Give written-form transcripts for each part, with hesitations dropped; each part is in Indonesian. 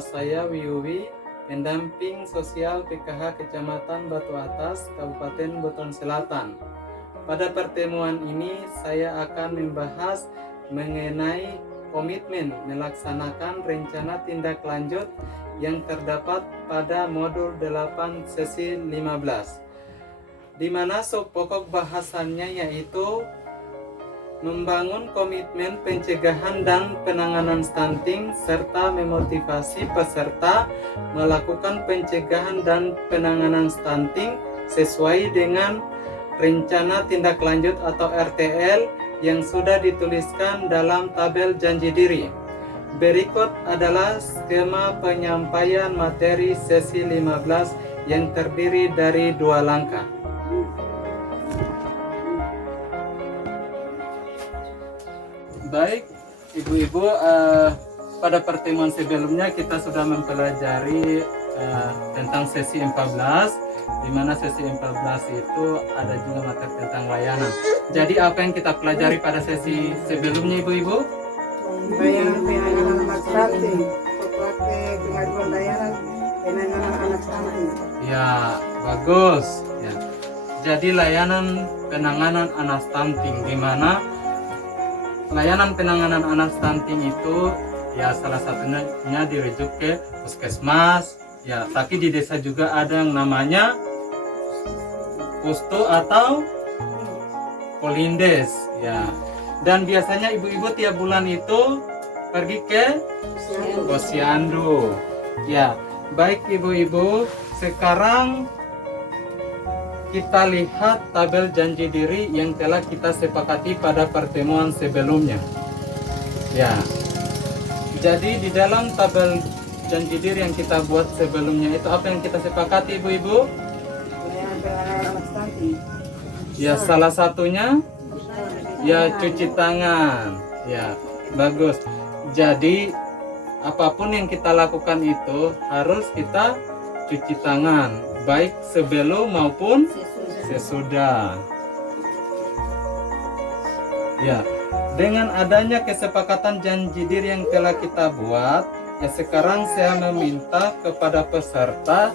Nama saya Wiwi, pendamping sosial PKH Kecamatan Batu Atas, Kabupaten Buton Selatan. Pada pertemuan ini saya akan membahas mengenai komitmen melaksanakan rencana tindak lanjut yang terdapat pada modul 8 sesi 15, di mana pokok bahasannya yaitu membangun komitmen pencegahan dan penanganan stunting serta memotivasi peserta melakukan pencegahan dan penanganan stunting sesuai dengan rencana tindak lanjut atau RTL yang sudah dituliskan dalam tabel janji diri. Berikut adalah skema penyampaian materi sesi 15 yang terdiri dari 2 langkah. Baik, ibu-ibu, pada pertemuan sebelumnya kita sudah mempelajari tentang sesi 14, di mana sesi 14 itu ada juga materi tentang layanan. Jadi apa yang kita pelajari pada sesi sebelumnya, ibu-ibu? Penanganan anak stunting, pakai pengaduan layanan penanganan anak stunting. Ya, bagus. Ya. Jadi layanan penanganan anak stunting, di mana layanan penanganan anak stunting itu ya salah satunya dirujuk ke puskesmas, ya, tapi di desa juga ada yang namanya pustu atau polindes, ya. Dan biasanya ibu-ibu tiap bulan itu pergi ke posyandu. Ya, baik ibu-ibu, sekarang kita lihat tabel janji diri yang telah kita sepakati pada pertemuan sebelumnya. Ya, jadi di dalam tabel janji diri yang kita buat sebelumnya itu apa yang kita sepakati, ibu-ibu? Penanganan anak stunting. Ya, salah satunya ya cuci tangan. Ya, bagus. Jadi apapun yang kita lakukan itu harus kita cuci tangan, baik sebelum maupun sesudah. Ya, dengan adanya kesepakatan janji diri yang telah kita buat, ya sekarang saya meminta kepada peserta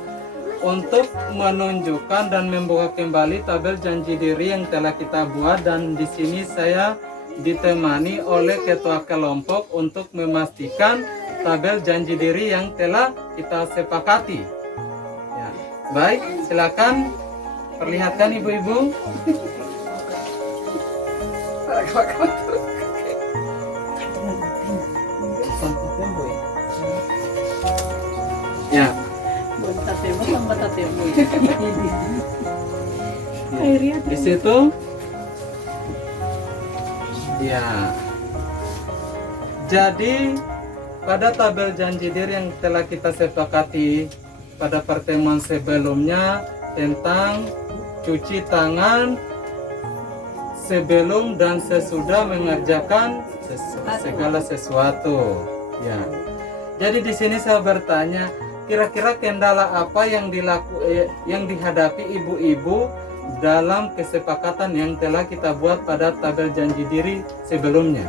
untuk menunjukkan dan membuka kembali tabel janji diri yang telah kita buat, dan di sini saya ditemani oleh ketua kelompok untuk memastikan tabel janji diri yang telah kita sepakati. Ya, baik, silakan perlihatkan ibu-ibu. Ya. Di situ, ya. Jadi pada tabel janji diri yang telah kita sepakati pada pertemuan sebelumnya tentang cuci tangan sebelum dan sesudah mengerjakan segala sesuatu. Ya. Jadi di sini saya bertanya, kira-kira kendala apa yang dihadapi ibu-ibu dalam kesepakatan yang telah kita buat pada tabel janji diri sebelumnya?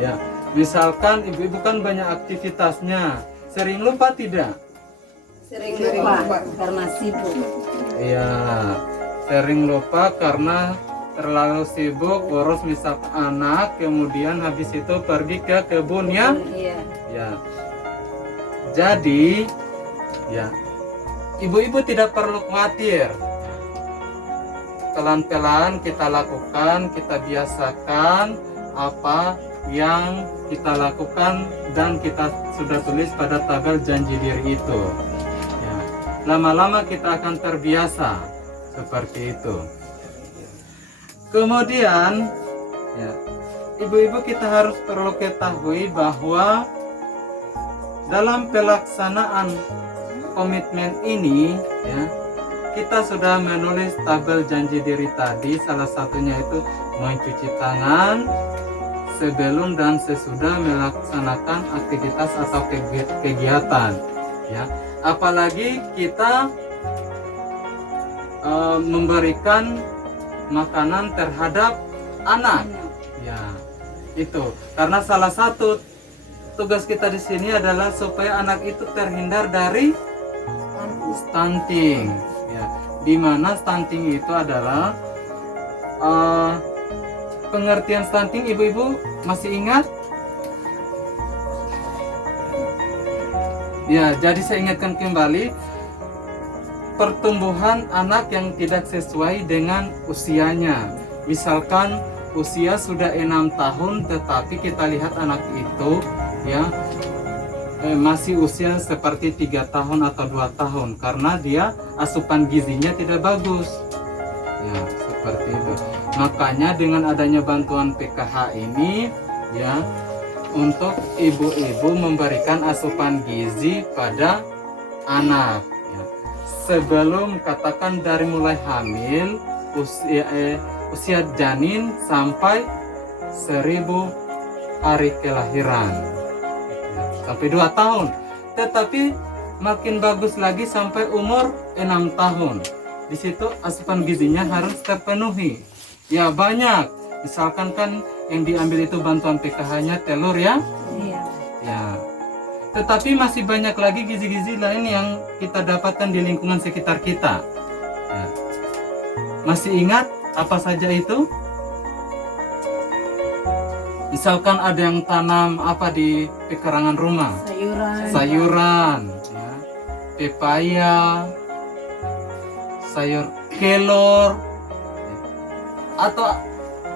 Ya, misalkan ibu-ibu kan banyak aktivitasnya, sering lupa tidak? Sering lupa karena sibuk. Iya, sering lupa karena terlalu sibuk urus misal anak, kemudian habis itu pergi ke kebun, ya. Ya. Jadi, ya, ibu-ibu tidak perlu khawatir. Pelan-pelan kita lakukan, kita biasakan apa yang kita lakukan dan kita sudah tulis pada tabel janji diri itu. Ya. Lama-lama kita akan terbiasa seperti itu. Kemudian, ya, ibu-ibu kita harus perlu ketahui bahwa dalam pelaksanaan komitmen ini, ya, kita sudah menulis tabel janji diri tadi. Salah satunya itu mencuci tangan sebelum dan sesudah melaksanakan aktivitas atau kegiatan. Ya, apalagi kita memberikan makanan terhadap anak. Ya, Itu karena salah satu tugas kita di sini adalah supaya anak itu terhindar dari stunting. Ya, di mana stunting itu adalah pengertian stunting, ibu-ibu masih ingat? Ya, jadi saya ingatkan kembali, pertumbuhan anak yang tidak sesuai dengan usianya. Misalkan usia sudah 6 tahun tetapi kita lihat anak itu ya masih usia seperti 3 tahun atau 2 tahun karena dia asupan gizinya tidak bagus. Ya, seperti itu. Makanya dengan adanya bantuan PKH ini ya, untuk ibu-ibu memberikan asupan gizi pada anak ya. Sebelum katakan dari mulai hamil, usia janin sampai 1000 hari kelahiran ya, sampai 2 tahun. Tetapi makin bagus lagi sampai umur 6 tahun. Di situ asupan gizinya harus terpenuhi. Ya banyak. Misalkan kan yang diambil itu bantuan PKH-nya telur ya. Iya. Ya. Tetapi masih banyak lagi gizi-gizi lain yang kita dapatkan di lingkungan sekitar kita. Ya. Masih ingat apa saja itu? Misalkan ada yang tanam apa di pekarangan rumah? Sayuran, ya. Pepaya, sayur kelor, atau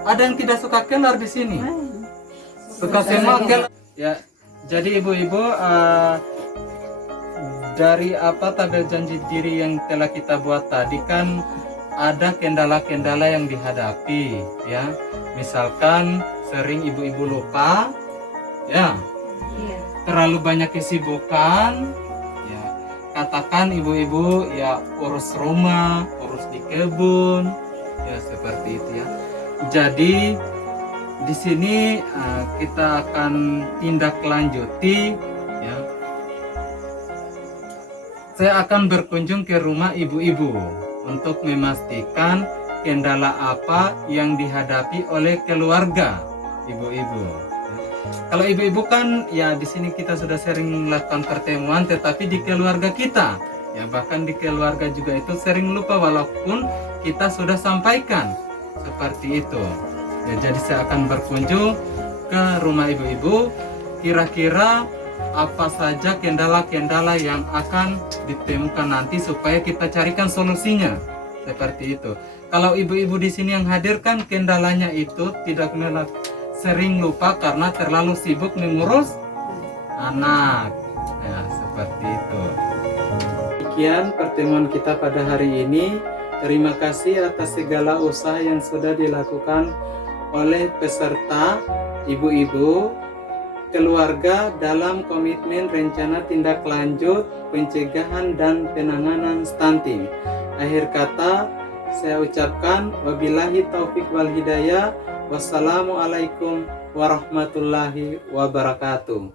ada yang tidak suka kelor di sini? Suka semua kelor. Ya, jadi ibu-ibu dari apa tabel janji diri yang telah kita buat tadi kan ada kendala-kendala yang dihadapi, ya. Misalkan sering ibu-ibu lupa, ya. Terlalu banyak kesibukan, ya. Katakan ibu-ibu ya urus rumah, urus di kebun, ya seperti itu ya. Jadi di sini kita akan tindak lanjuti ya. Saya akan berkunjung ke rumah ibu-ibu untuk memastikan kendala apa yang dihadapi oleh keluarga ibu-ibu. Kalau ibu-ibu kan ya di sini kita sudah sering melakukan pertemuan, tetapi di keluarga kita ya bahkan di keluarga juga itu sering lupa walaupun kita sudah sampaikan seperti itu. Ya, jadi saya akan berkunjung ke rumah ibu-ibu. Kira-kira apa saja kendala-kendala yang akan ditemukan nanti supaya kita carikan solusinya. Seperti itu. Kalau ibu-ibu di sini yang hadirkan kendalanya itu tidak sering lupa karena terlalu sibuk mengurus anak. Ya, seperti itu. Demikian pertemuan kita pada hari ini. Terima kasih atas segala usaha yang sudah dilakukan oleh peserta, ibu-ibu, keluarga dalam komitmen rencana tindak lanjut pencegahan dan penanganan stunting. Akhir kata saya ucapkan wabillahi taufik wal hidayah. Wassalamualaikum warahmatullahi wabarakatuh.